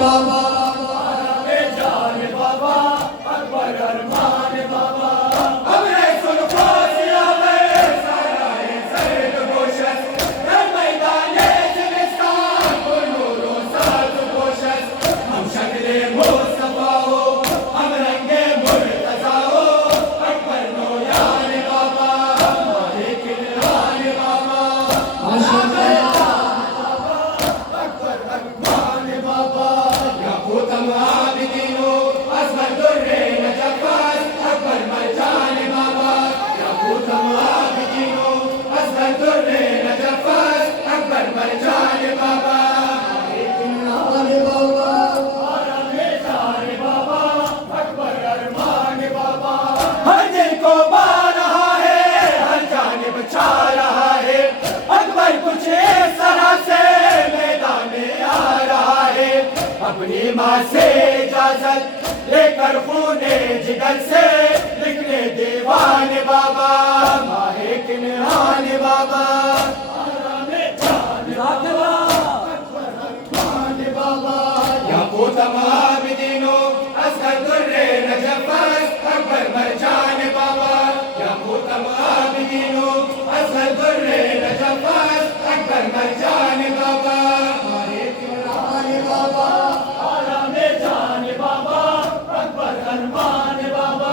बाबा जान बाबा अकबर अरमान बाबा हमने सुन खोसिया में सारा है सैद कोशस मैदाने जिलिस्तान को नूरो साथ कोशस हम शक्ले मुस्तफा हो हम रंगे मुर्तजा हो अकबर नो यार बाबा मालिक यार बाबा अकबर अरमान बाबा याकूत आबिदीनो असगर दुर्रे नजफास अकबर मरजान बाबा याकूत आबिदीनो असगर दुर्रे नजफास अकबर मरजान बाबा अकबर अरमान बाबा हर दिल को बा रहा है हर जानिब छा रहा है अकबर कुछ इस तरह से मैदान में आ रहा है अपनी माँ से इजाजत लेकर खूने जिगर से लिखने दीवान बाबा माहे किन्हान बाबा याकूत आबिदीनो असगर दुर्रे नजफास अकबर मरजान बाबा याकूत आबिदीनो असगर दुर्रे नजफास अकबर मरजान बाबा माहे किन्हान बाबा जान बाबा अकबर अरमान बाबा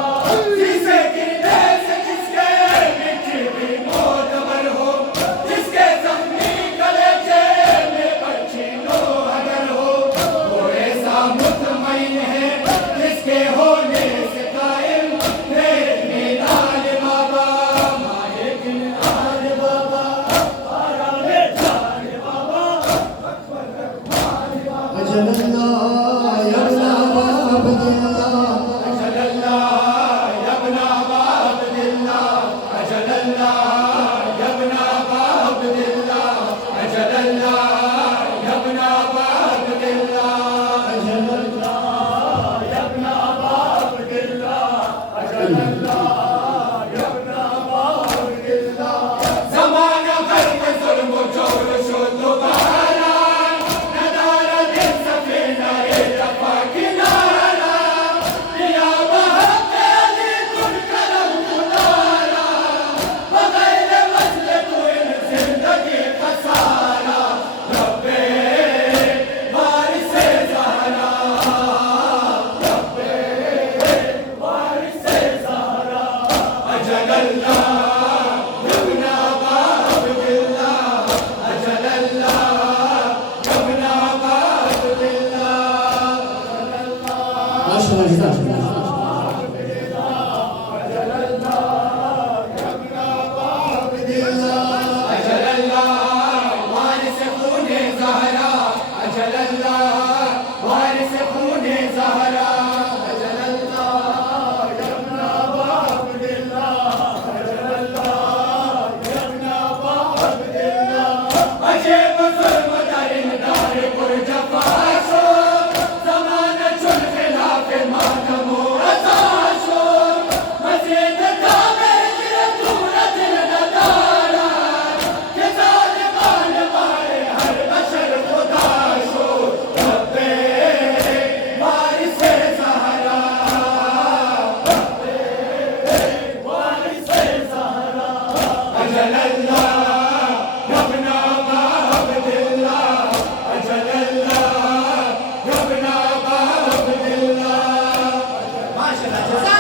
जिसे गिरने से जिसके मिट्टी भी मोतबर हो जिसके जख्मी कलेजे में बच्ची लो अगर हो वो ऐसा मुतमईन है जिसके होने से कायम है मैदान बाबा मालिक आल बाबा आरामे जान बाबा अकबर अरमान बाबा ज़माना भर में ज़ुल्म जोर शोर दोबारा नदारा दिल सफेना ये दफा किनारा दिया वहाँ तेरी कुल करम उतारा बगैर मसले तू इन जिंदगी खसारा रब्बे वारिसे ज़हरा रब्बे वारिसे ज़हरा अजल अल्लाह यबना बाब बिल्लाह अजल अल्लाह यबना बाब बिल्लाह अजल अल्लाह वारिस खूने ज़हरा अजल अल्लाह वारिस खूने ज़हरा अजल अल्लाह यबना बाब बिल्लाह अजल अल्लाह यबना बाब बिल्लाह अजब जुल्म दरिंदार पुरजफाशो ज़माना चुन खिलाफ मातमो अज़ाशो मज़ीद काबे गिरे दूर दिल नदारा के ज़ालिमान मारे हर बशर खुदाशो रब्बे वारिसे ज़हरा रब्बे वारिसे ज़हरा अजल अल्लाह यबना बाब बिल्लाह अजल अल्लाह यबना बाब बिल्लाह माशाअल्लाह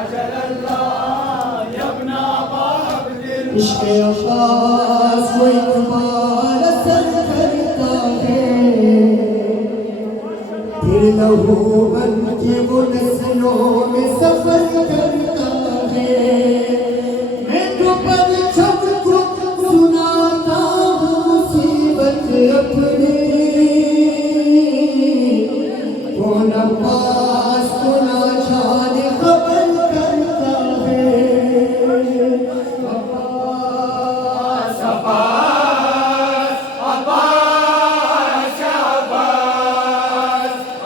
अजल अल्लाह यबना बाब बिल्लाह इश्क़ अब्बास को इकबाल असर करता है फिर लहू बन के वो नस्लों में सफर करता है मैं तो परचम को सुनाता हूँ मुसीबत अपनी कौन अब्बास को ना जाने खबर करता है अब्बास अब्बास अब्बास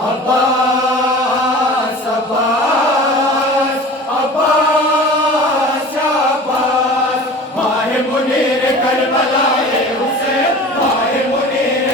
अब्बास अब्बास अब्बास अब्बास माहे मुनीर करबलाए हुसैन माहे मुनीर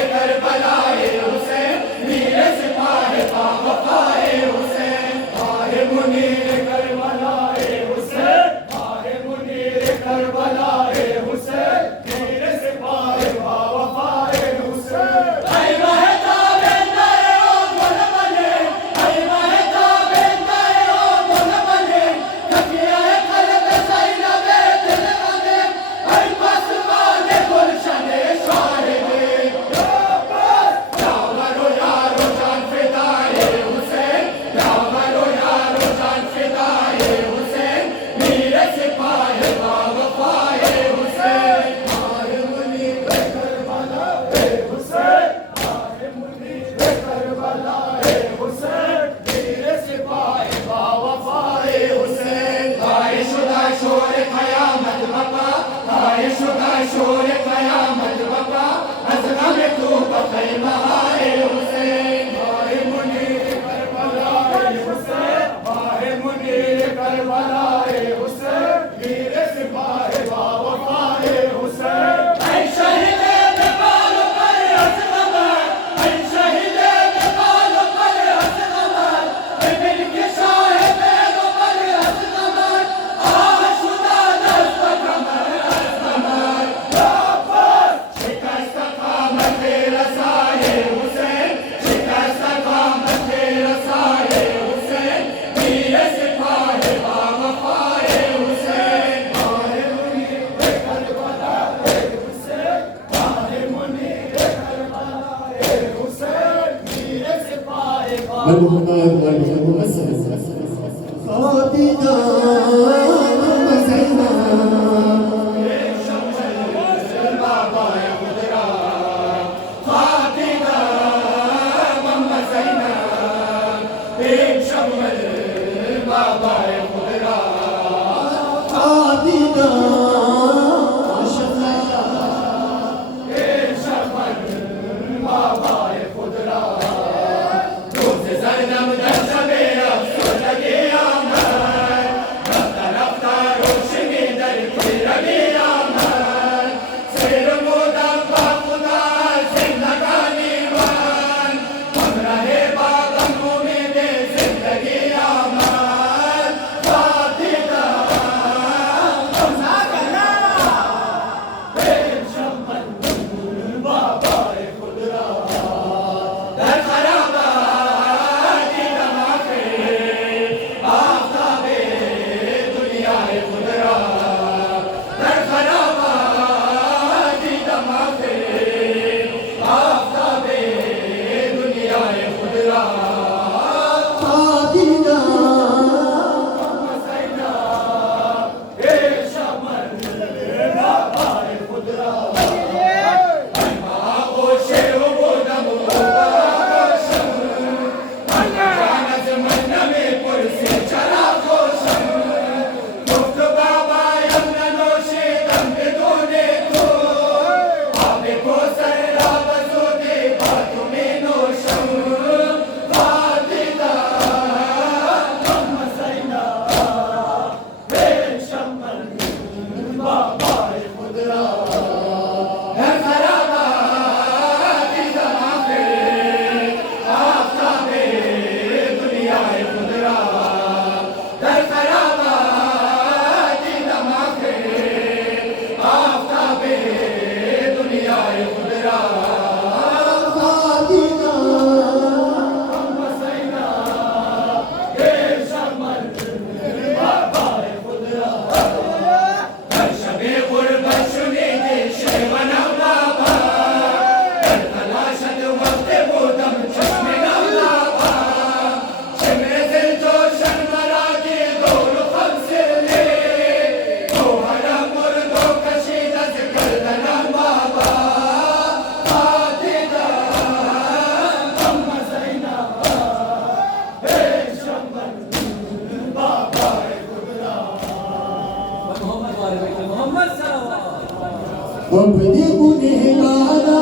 अपने गुनहगारा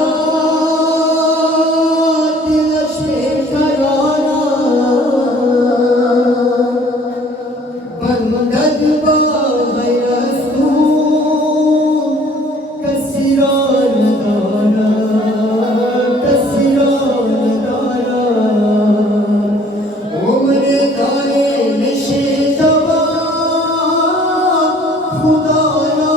दिल से करारा बंदद बाहरसू कसिरान दारा उम्र दारे नशे दवा खुदाया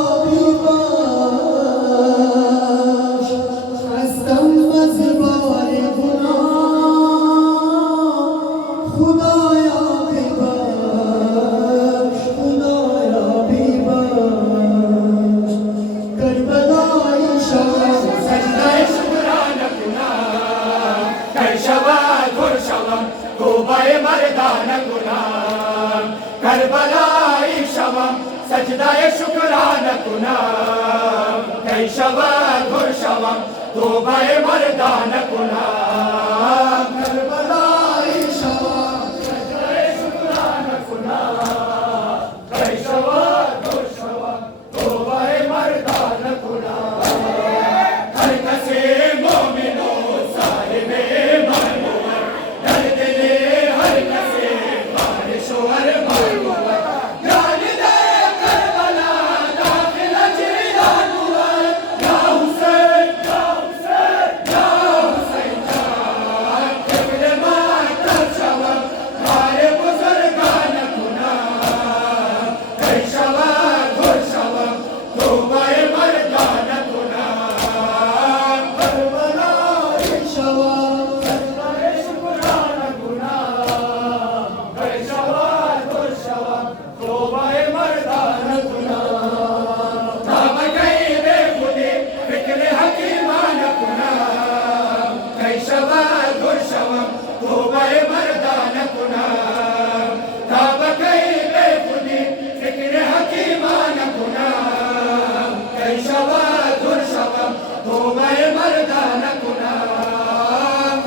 करबलाई शवम सजदाए शुक्रान कुनाम कैशवा घुरशवम तोबाए मर्दान कुनाम करबलाई शवम सजदाए शुक्रान कुनाम कैशवा घुरशवम तोबाए मर्दान कुनाम हर कसे मोमिनो साहिबे महबूब दर दिले हर कसे बारिशोर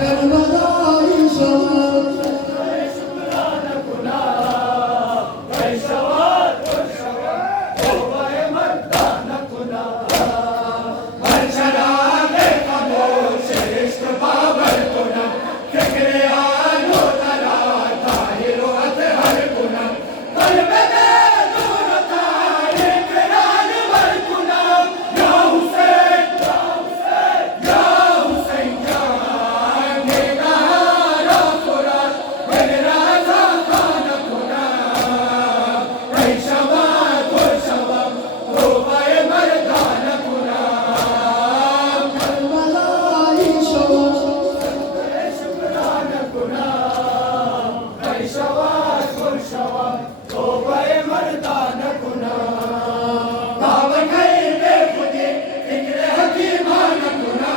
करबलाई शवाद शुक्राना कुना शवाद तौबाए मर्दाना कुना हर शराबे खामोश इश्क बाबर कुना फिक्रे आलो तरा ताहिरो अतहर कुना कल्ब में दूर तारे करार वर कुना या हुसैन या हुसैन जान निगारा कुना मेरा खान कुना शवा तौबाए मर्दाना कुना करबलाई शवाद शुक्राना कुना शवाद तौबाए मर्दाना कुना बावन है बेखुदी फिक्र हकीमाना कुना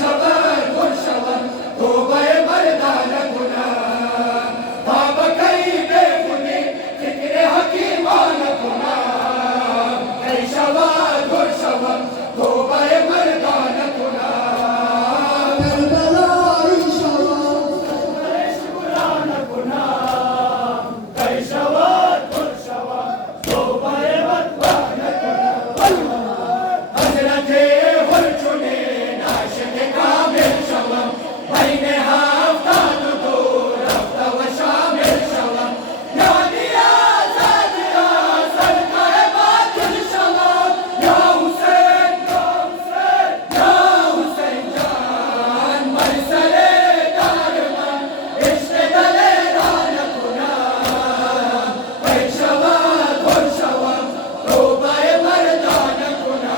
शवाद तौबाए मर्दाना कुना बावन है बेखुदी फिक्र हकीमाना कुना शवाद तौबाए मर्दाना कुना करबलाई शवाद शुक्राना कुना शवाद तौबाए मर्दाना कुना हजरते हुर चुने नाशिक कामिल शवम बैने हाफ्तान दो रफ्ता व शामिल शवम यानी आजाद या सरकार बातिल शवम या हुसैन जान मरसले कारमान इश्क दले रान कुना शवाद तौबाए मर्दाना कुना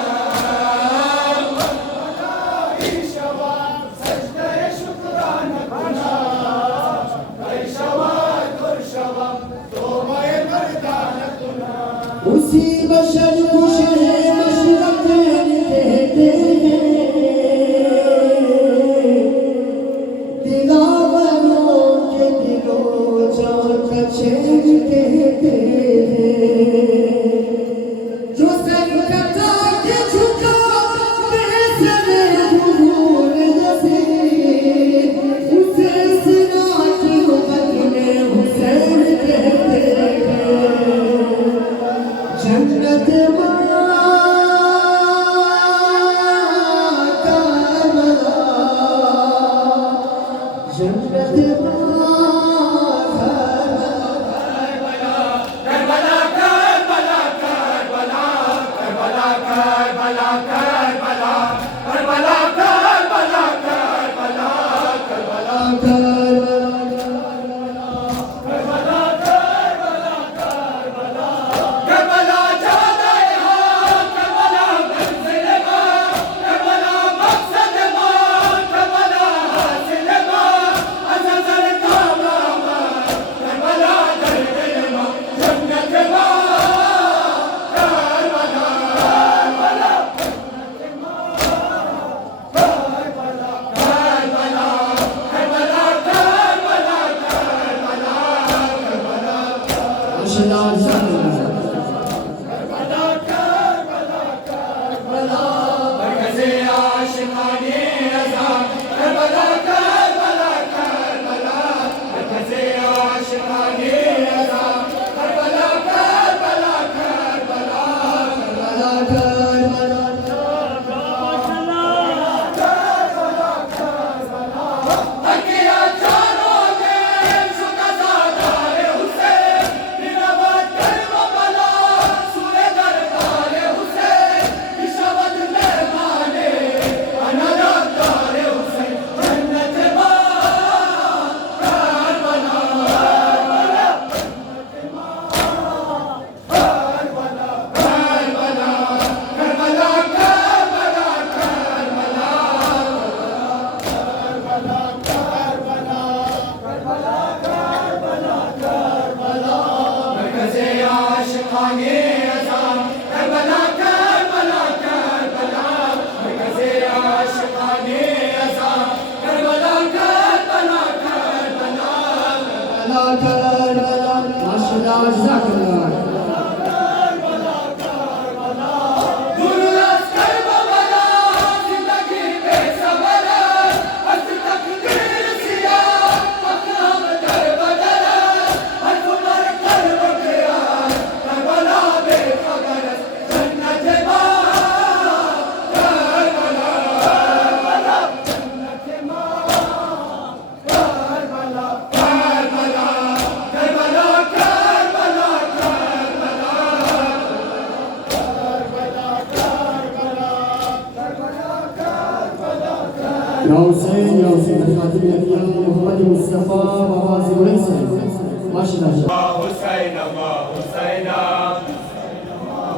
शवाद सजदे शुक्राना कुना शवाद तौबाए मर्दाना कुना उसी बशर मुशरे मशरक़ैन कहते हैं दिलावरों के दिलों जान का चैन कहते हैं जो सर कटा के झुका बेसरे हुजूर नसीब उसे सिरा की बदले हुसैन कहते हैं जन्नत जन्नत Karbala Karbala Karbala Karbala Karbala Karbala Karbala Karbala Karbala Karbala Karbala जादा यहाँ करबला मंजिल मां करबला मकसद मां करबला हासिल मां अज़ल का मामा करबला दर्द मां जन्नत मां करबला मरकज़े आशिक़ाने रज़ा करबला करबला करबला मरकज़े आशिक़ाने रज़ा करबला करबला करबला हकिया चारों में शुदा ज़ादार हुसैन निरवत करबला सूरे दरबार हुसैन इशवत मेहमाने अनदार हुसैन जन्नत मां करबला करबला करबला करबला मरकज़े आशिक़ाने रज़ा करबला करबला करबला मरकज़े आशिक़ाने रज़ा करबला करबला करबला माशाअल्लाह जज़ाकल्लाह दुरुस्त करबला जिंदगी बेसबर या हुसैन खातिम नबिया मोहम्मद मुस्तफा आवाज़ बुलंद से माशाअल्लाह। हुसैन मा हुसैन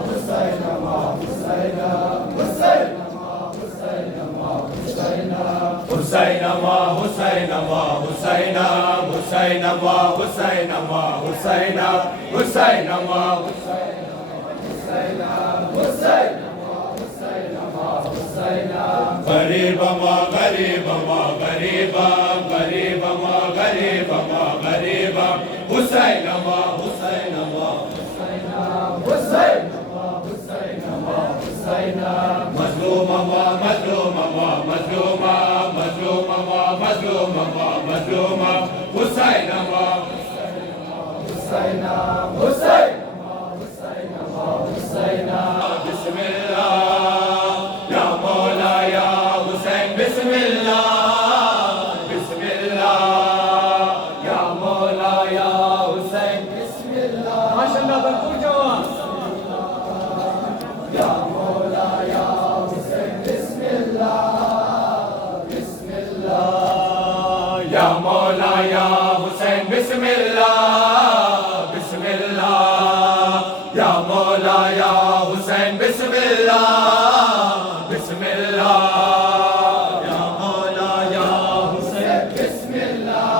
हुसैन मा हुसैन हुसैन मा हुसैन मा हुसैन हुसैन मा हुसैन मा हुसैन हुसैन मा हुसैन मा हुसैन हुसैन मा हुसैन गरीब मा गरीब मा गरीब गरीब मा गरीब मा गरीब हुसैन मा हुसैन मा हुसैन मा हुसैन मा हुसैन मजलूम मा मजलूम मा मजलूम मजलूम मा मजलूम मा मजलूम हुसैन मा हुसैन हुसैन मा हुसैन मा हुसैन बिस्मिल्लाह या मौला या हुसैन बिस्मिल्लाह बिस्मिल्लाह या मौला या हुसैन बिस्मिल्लाह माशाअल्लाह भरपूर जवाब या मौला या हुसैन बिस्मिल्लाह बिस्मिल्लाह या मौला या हुसैन बिस्मिल्लाह बिस्मिल्लाह या मौला या हुसैन बिस्मिल्लाह बिस्मिल्लाह या मौला या हुसैन बिस्मिल्लाह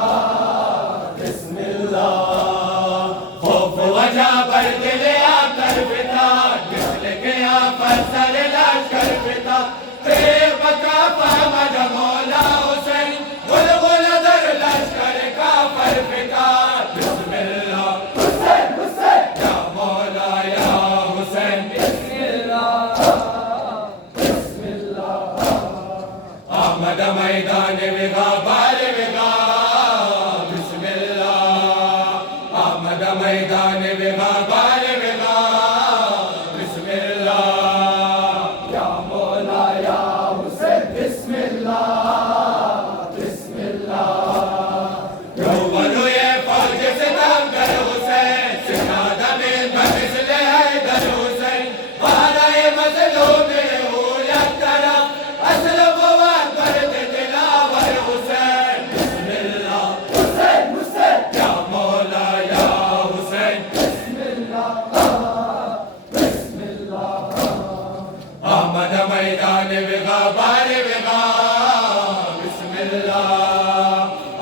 बिस्मिल्लाह खौफ वजह पर दिल आकर पिता किसल गया पर सर लश्कर पिता बेबका पामद मौला हुसैन गुल गुल दर लश्कर का पर पिता बिस्मिल्लाह हुसैन हुसैन या मौला या हुसैन आमद मैदान विगा बार विगा बिस्मिल्लाह आमद मैदान विगा बार विगा बिस्मिल्लाह या मौला या हुसैन बिस्मिल्लाह बिस्मिल्लाह यो बनो ये फौज से दम कर हुसैन सिनादा में बदले हैदर हुसैन बाराए मजलूम में हो या तरफ असल मैदान विगा बार विगा बिस्मिल्लाह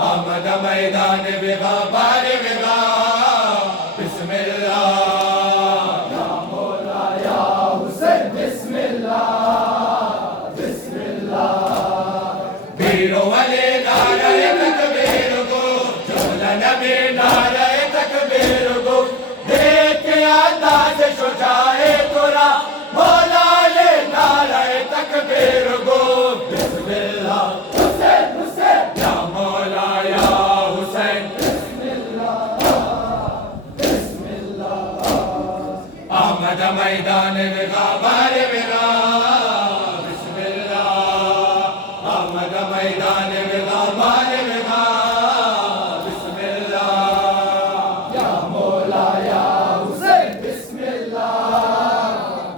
आमद मैदान विगा बार विगा बिस्मिल्लाह या मौला या हुसैन बिस्मिल्लाह बिस्मिल्लाह वीरो वाले नारे तकबीर को जोलन में नारे तकबीर को देख के अंदाज शुजाए तोरा मौला नारे तकबीर गो बिस्मिल्लाह हुसैन हुसैन या मौला या हुसैन बिस्मिल्लाह बिस्मिल्लाह आमद मैदान विगा बार विगा बिस्मिल्लाह आमद मैदान विगा बार विगा बिस्मिल्लाह या मौला या हुसैन बिस्मिल्लाह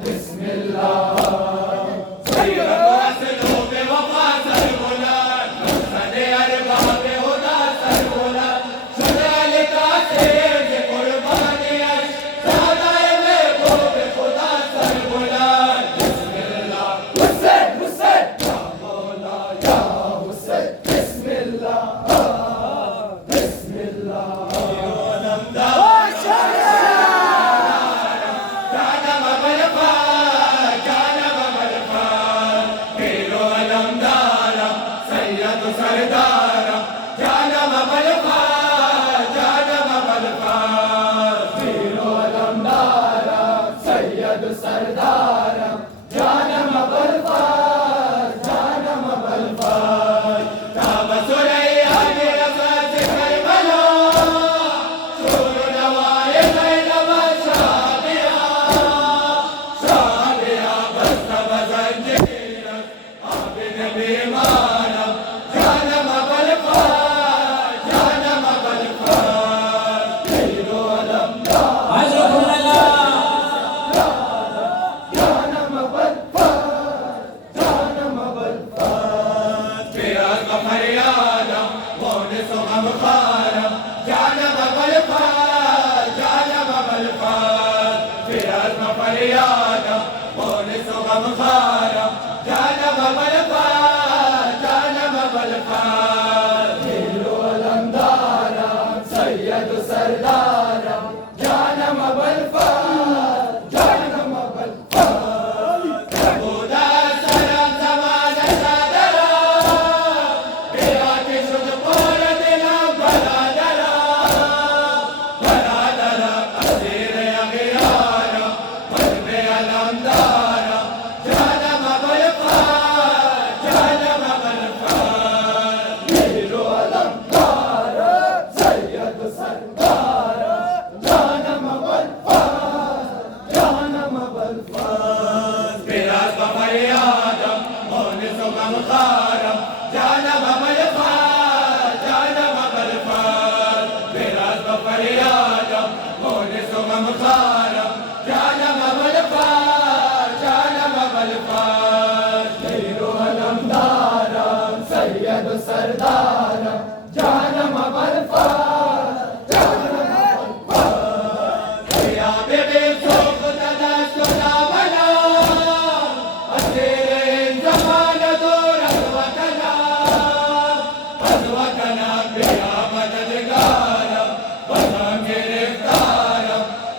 बिस्मिल्लाह फरियाद मोनिस गम खारम जानम बलफार जानम बलफार फिराज फरियाद मोनिस गम खारम जानम बलफार जानम बलफार दिलो अलमदारा सैयद सरदारा जानम बलफार जानम बलफार खुदा सरम जमान सादरा बेवा के शुद्ध पोर दिला बरादरा बरादरा असीर अगियारा मजबे अलमदारा जानम बलफार जानम बलफार दिलो अलमदारा सैयद सरदारा जानम बलफार जानम बलफार फिराज फरियाद मोनिस गम खारम जानम बलफार जानम बलफार फिराज फरियाद मोनिस गम खारम जानम बलफार जानम बलफार दिलो अलमदारा सैयद सरदारा जानम बलफार जानम बलफार या बेबे सोख ददा सोना बना असेरे जमान दो रखवतना अजवतना बिया मददगारा बना गिरफ्तारा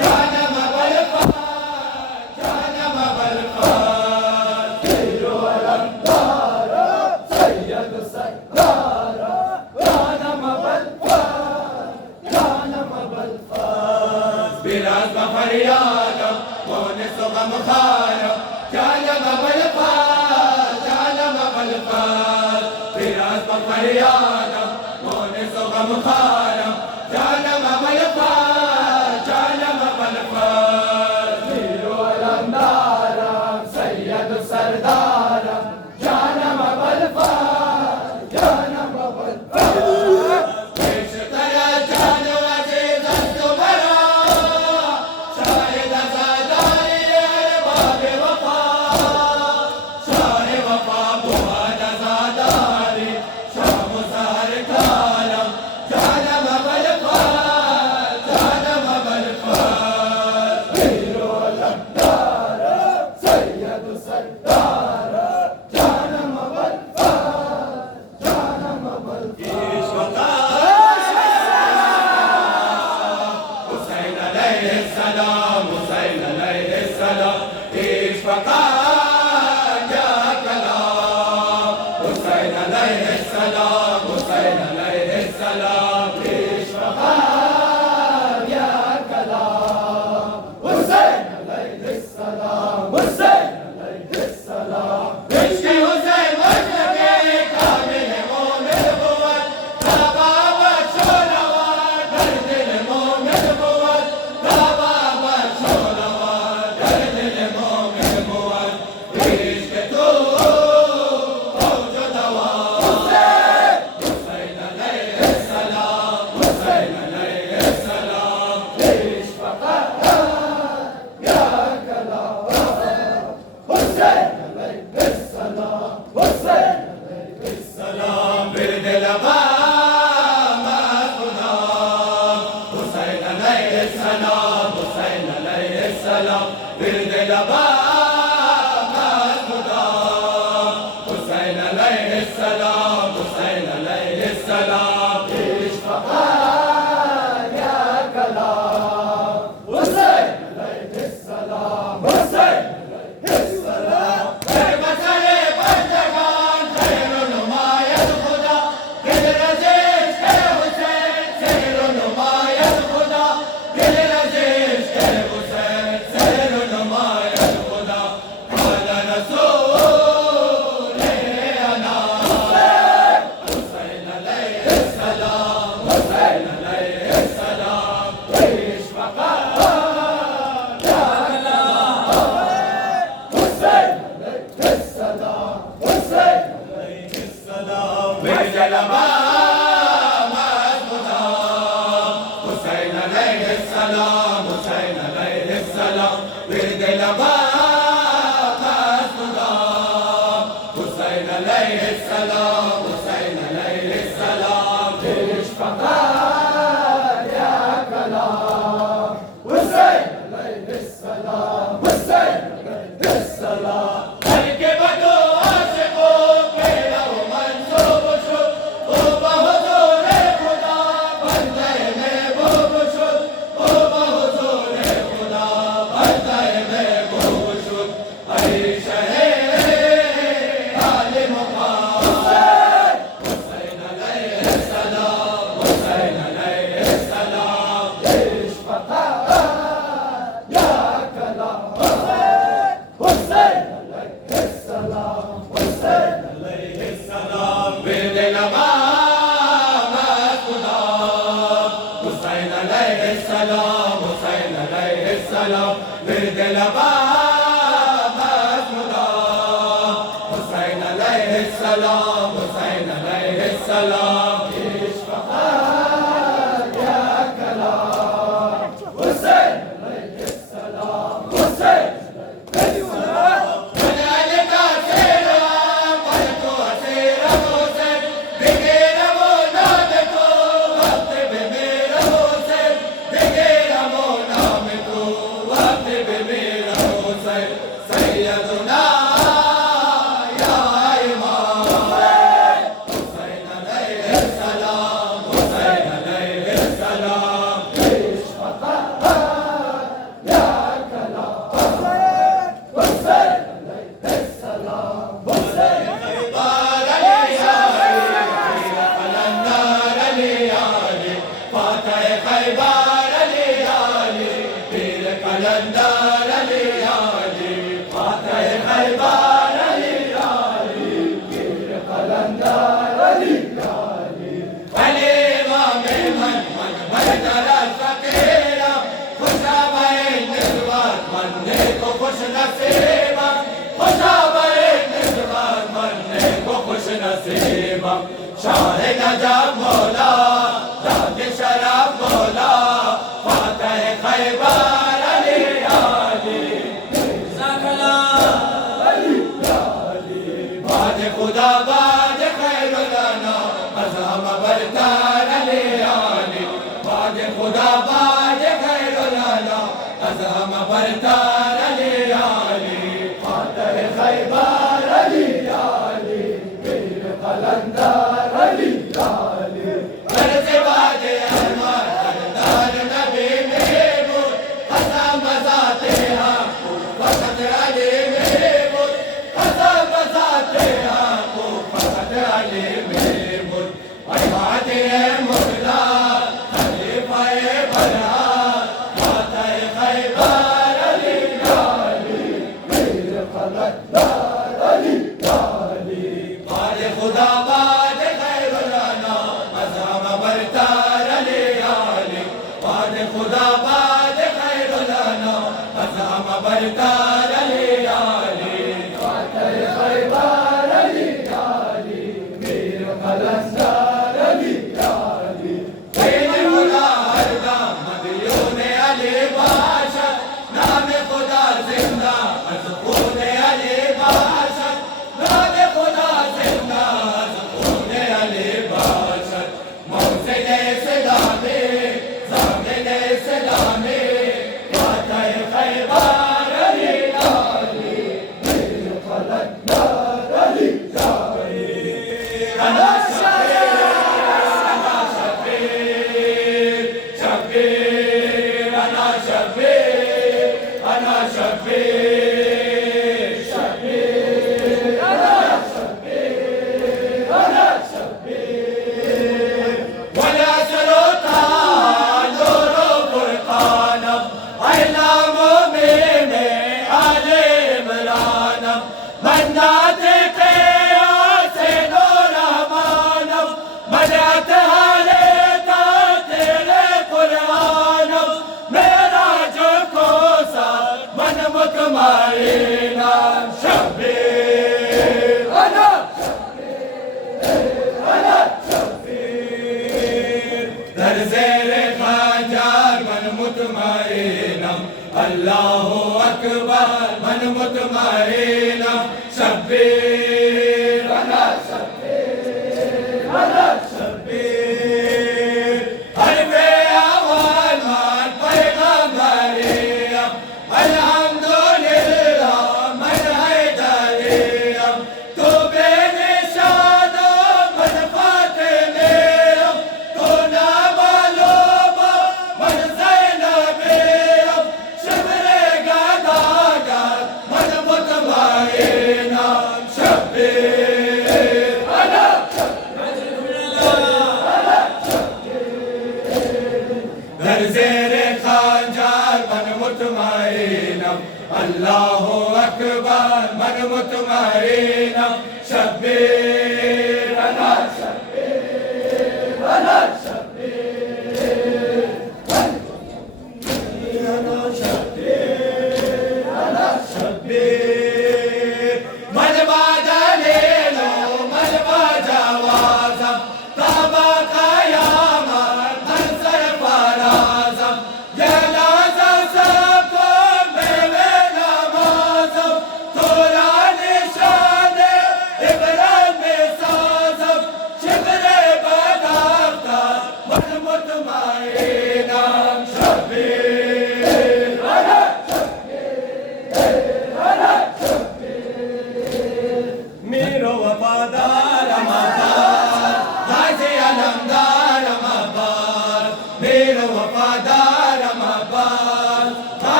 जानम बलफार जानम बलफार दिलो अलमदारा सैयद सरदारा जानम बलफार जानम बलफार बिराज फरियाद मोनिस गम खारम जानम बलफार जानम बलफार बिराज फरियाद मोनिस गम खारम जानम बलफार जानम बलफार दिलो अलमदारा सैयद सरदारा जानम बलफार जानम बलफार पेश करा जान अजीज तुम्हारा शाहिद आज़ादारी अरबाब वफा शाह वफा बुआद आज़ादारी शाम सहर कारम जानम बलफार जानम बलफार दिलो अलमदारा सैयद सरदारा जानम बलफार जानम बलफार हुसैन अलैहिस्सलाम हुसैन अलैहिस्सलाम इश्क़ा या कलाम हुसैन अलैहिस्सलाम हुसैन अलैहिस्सलाम इश्क़ा या कलाम हुसैन अलैहिस्सलाम हुसैन अलैहिस्सलाम इश्क़ हुसैन मुझके कामिल मोमिन बुअत तबाब शोलवा दर दिल मोमिन बुअत तबाब शोलवा दर दिल मोमिन बुअत इश्क़ तू हो जो दवा हुसैन अलैहिस्सलाम हुसैन अलैहिस्सलाम इश्क़ा या कलाम हुसैन अलैहिस्सलाम हुसैन अलैहिस्सलाम बिरद लबाम खुदा हुसैन अलैहिस्सलाम हुसैन अलैहिस्सलाम बिरद लबाम खुदा हुसैन अलैहिस्सलाम हुसैन अलैहिस्सलाम इश्क़ा या कलाम हुसैन अलैहिस्सलाम हुसैन अलैहिस्सलाम मसले बंदगान खैरुनुमायत खुदा दिल रज़ीज़ के हुसैन खैरुनुमायत खुदा दिल रज़ीज़ के हुसैन खैरुनुमायत खुदा आला रसूल अना हुसैन अलैहिस्सलाम हुसैन अलैहिस्सलाम इश्क़ा या कलाम हुसैन अलैहिस्सलाम हुसैन अलैहिस्सलाम बिजलबाम खुदा हुसैन अलैहिस्सलाम हुसैन अलैहिस्सलाम बिजलबाम खुदा हुसैन अलैहिस्सलाम हुसैन सलाम शाह नजाब मौला राज शराब मौला फातह खैबर अली आली बाज खुदा बाज खैरुलना अज़म बरतार अली आली बाज खुदा बाज खैरुलना अज़म बरतार अली आली फातह खैबर अली आली पीर कलंदर बरतार अली आली फातह खैबर अली आली मीर कलंदर अली आली सैयद खुदा हरदा मदयून अली बादशाह नाम खुदा जिंदा अज़ खून अली बादशाह नाम खुदा जिंदा अज़ खून अली बादशाह मौज़िन इस्लामी ज़ामिन इस्लामी फातह खैबर अल्लाहु अकबर मन मुतमईना शब्बीर अला शब्बीर अला शब्बीर हरबे अवल मान पैगंबरिया अल्हम्दुलिल्लाह मन हैदरिया तू बेनिशान मन फातिमे तू ना मालूम मन ज़ैनबे अल्लाहु अकबर मन मुतमईना शब्बीर अला शब्बीर अला शब्बीर अला शब्बीर अला शब्बीर मन बाजा ले लो मन बाजा वाज़म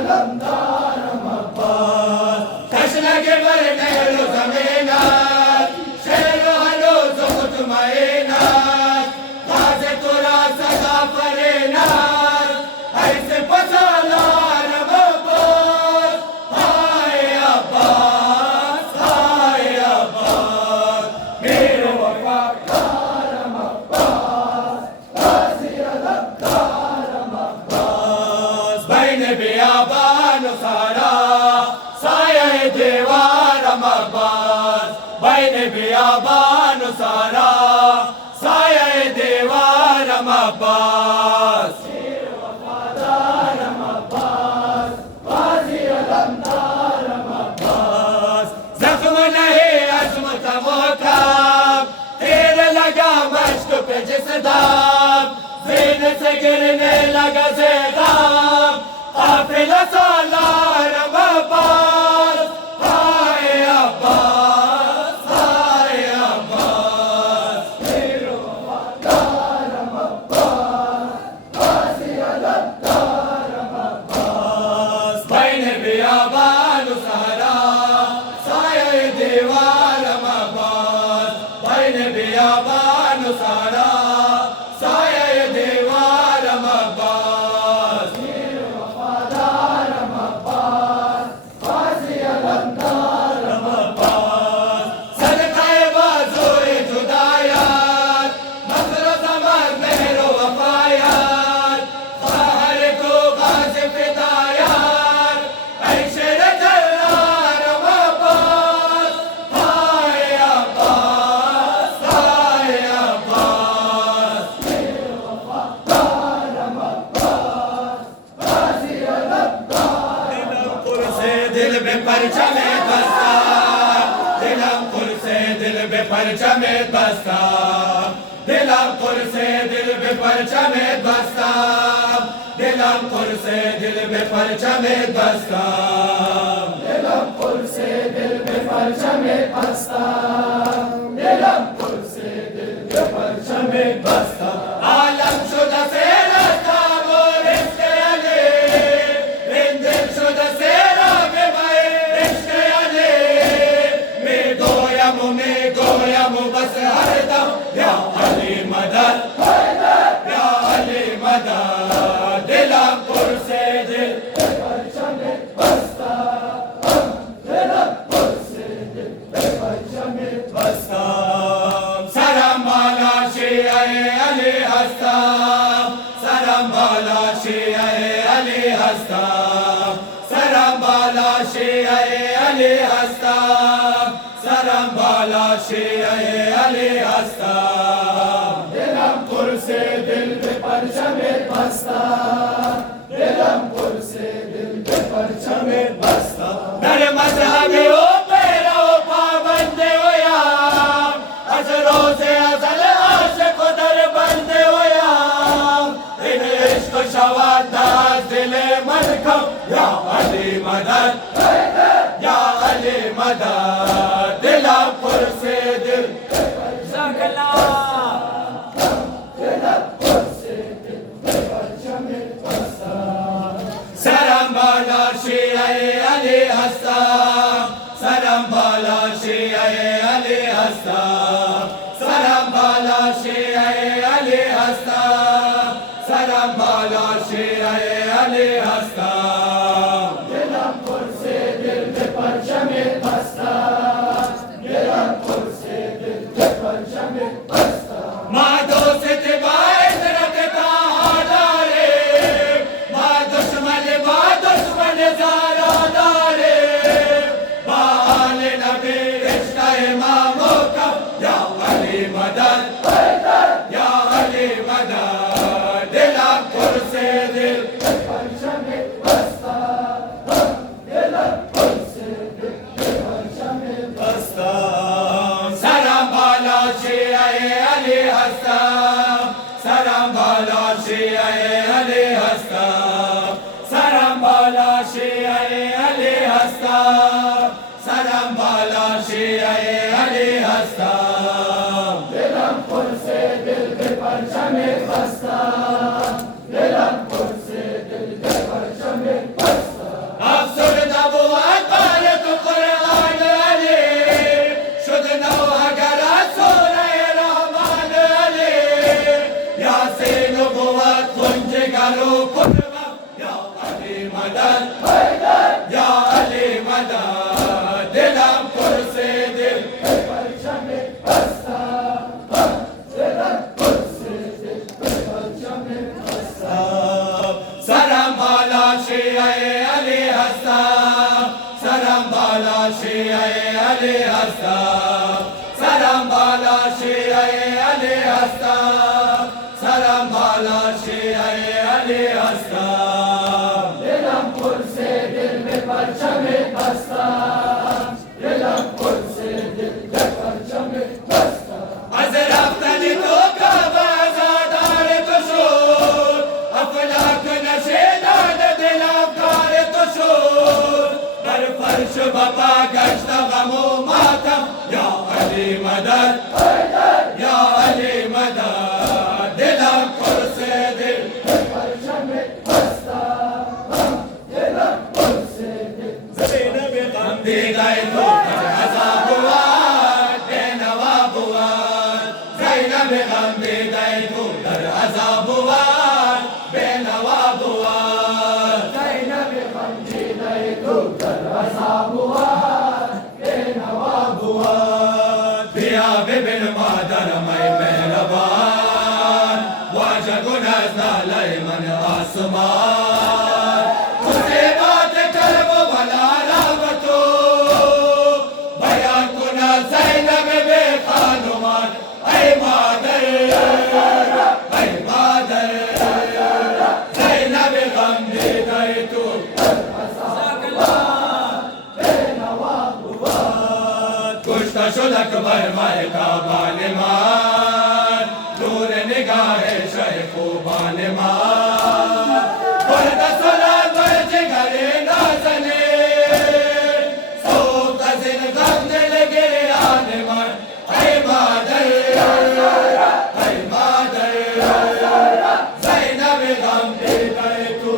अलमदारम अब्बास तशनगे बरने लो जमीना शेरो हलो जुत मैना ताजे तुरा सदा फरेना ऐसे पसाला रम अब्बास हाय अब्बास मेरे वफादारम अब्बास गाजी अलमदारम अब्बास बैन बियाबान सारा साया दीवारम अब्बास बैन बियाबान सारा साया दीवारम अब्बास वफादारम अब्बास गाजी अलमदारम अब्बास जख्म नहीं अज़्मत मोहकम तीर लगा मश्क पे जिस दाम ज़ीन से गिरने लगा ज़ेदाम काफ़िला सालारम अब्बास हाय अब्बास मेरे वफादारम अब्बास गाज़ी अलमदारम अब्बास बैन बियाबान सारा साया दीवारम अब्बास बैन बियाबान सारा साया दीवारम अब्बास मेरे वफादारम अब्बास गाज़ी अलमदारम अब्बास सदक़ाए बाज़ोए जुदायात मज़र ज़मान मेहरो वफ़ायात ख़ाहर को गाज़ फ़िदायात ऐ शेर जलारम अब्बास हाय अब्बास मेरे वफादारम अब्बास गाज़ी अलमदारम से दिल पे परचमे बस्ता दिलमपुर से दिल पे परचमे बस्ता दिलमपुर से दिल पे परचमे बस्ता दिलमपुर से दिल पे परचमे बस्ता दिलमपुर से दिल पे परचमे बस्ता दिलमपुर से दिल पे परचमे बस्ता आलम शुदा से रास्ता वो रिश्ते अले रिंदिल शुदा से राग भाई रिश्ते अले मैं गोयम बस हरदम या अली मदद या अली मदद दिलमपुर से दिल पे परचमे बस्ता दिलमपुर से दिल पे परचमे बस्ता सरम बाला शियाए अली हस्ता सरम बाला शियाए अली हस्ता सरम बाला शियाए अली हस्ता सरम बाला शियाए अली हस्ता दिलमपुर से दिल पे परचमे बस्ता दिलमपुर से दिल पे परचमे बस्ता मेरे मज़हबी ओ पैरो पाबंदे हो यार अज़रों से अज़ल आशिक़ दर बंदे हो यार इन इश्क़ शवादात दिले मलकम या अली मदद या अली मदद दिलमपुर से दिल पे दिलमपुर से दिल पे परचमे बस्ता सरम बाला शियाए अली हस्ता सरम बाला शियाए अली हस्ता सरम बाला शियाए अली हस्ता सरम बाला शियाए अली हस्ता दिलमपुर से दिल पे परचमे बस्ता दिलमपुर से दिल पे परचमे बस्ता माधो से तिबाए रखता हालारे माँ दुश्मन ज़ारा दारे बाल नबी रिश्ता इमामों का या अली मदद या अली मदद दिलमपुर से दिल पे परचमे बस्ता दिलमपुर से दिल पे परचमे बस्ता सरम बाला शियाए अली हस्ता सरम बाला शियाए अली हस्ता सरम बाला शियाए अली हस्ता सरम बाला शियाए अली हस्ता दिलमपुर से दिल पे परचमे बस्ता दिलमपुर से दिल पे परचमे बस्ता Asaf, Salam Bala Shi'ai Ali Asaf, Salam Bala Shi'ai Ali Asaf, Salam Bala Shi'ai Ali Asaf. Dilam pur se dil mein parcham-e basta, Dilam pur se dil mein parcham-e basta. Az raftani to kaba zadar to shur, aflak nashedan dilam kar to shur. Dar farsh bapa gashta gamo matam, Ya Ali Madad, Ya Ali Madad. Dilam pur se dil mein parcham-e basta, Dilam pur se dil Zainab gham di gaye to azab hua, benawa hua. Zainab gham di gaye to dar azab hua, benawa hua. Zainab gham di gaye to dar azab hua, benawa hua. Diya bil madar mai mehraban, waja gunaz nalay man asman. Tujhe baat karb wala rabato, bayan kuna Zainab be khanuman. Ay madar, ay madar, Zainab gham di gaye to Kushta shud akbar mai ka baneman, Noor nigah shaykh baneman. Barda salat bar jigare nazane, Sof tazin gham dil gire aaneman. Ay madar, ay madar, Zainab gham di gaye to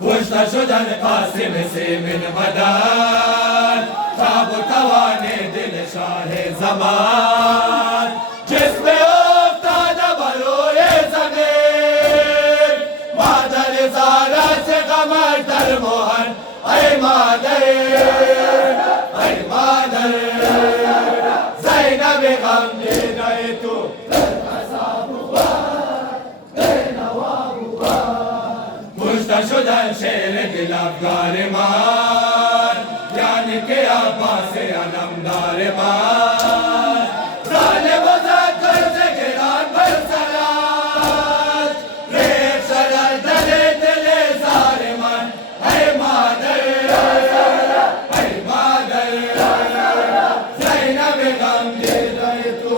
Kushta shudan Qasim se min badan, Khab tawane dil shahe zaman. Jisme uftad baroye zamin, Madar zara se qamar dar mohan. Ay madar, ay madar, Zainab gham di gaye to Kushta shudan sher dil afgar man, Yani ke abbas se alamdar man. Zalim muzakkar se giran bar salat, Rekh sharar dale dile zaliman. Ay madar, ay madar, Zainab gham di gaye to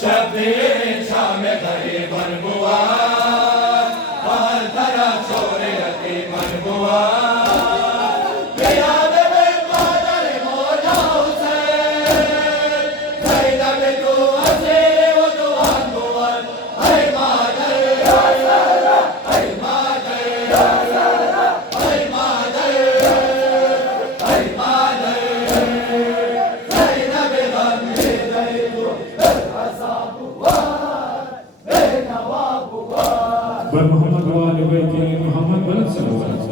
Shabbir sham ghariban hua, bahar thara chore yatiman hua. Yad mein madar mola Husain, Zainab ko asir wo duan hua. Ay madar, ay madar, ay madar, ay madar, Zainab gham di gaye to बर मोहम्मद वाले बैत मोहम्मद बनत सल्लल्लाहु अलैहि वसल्लम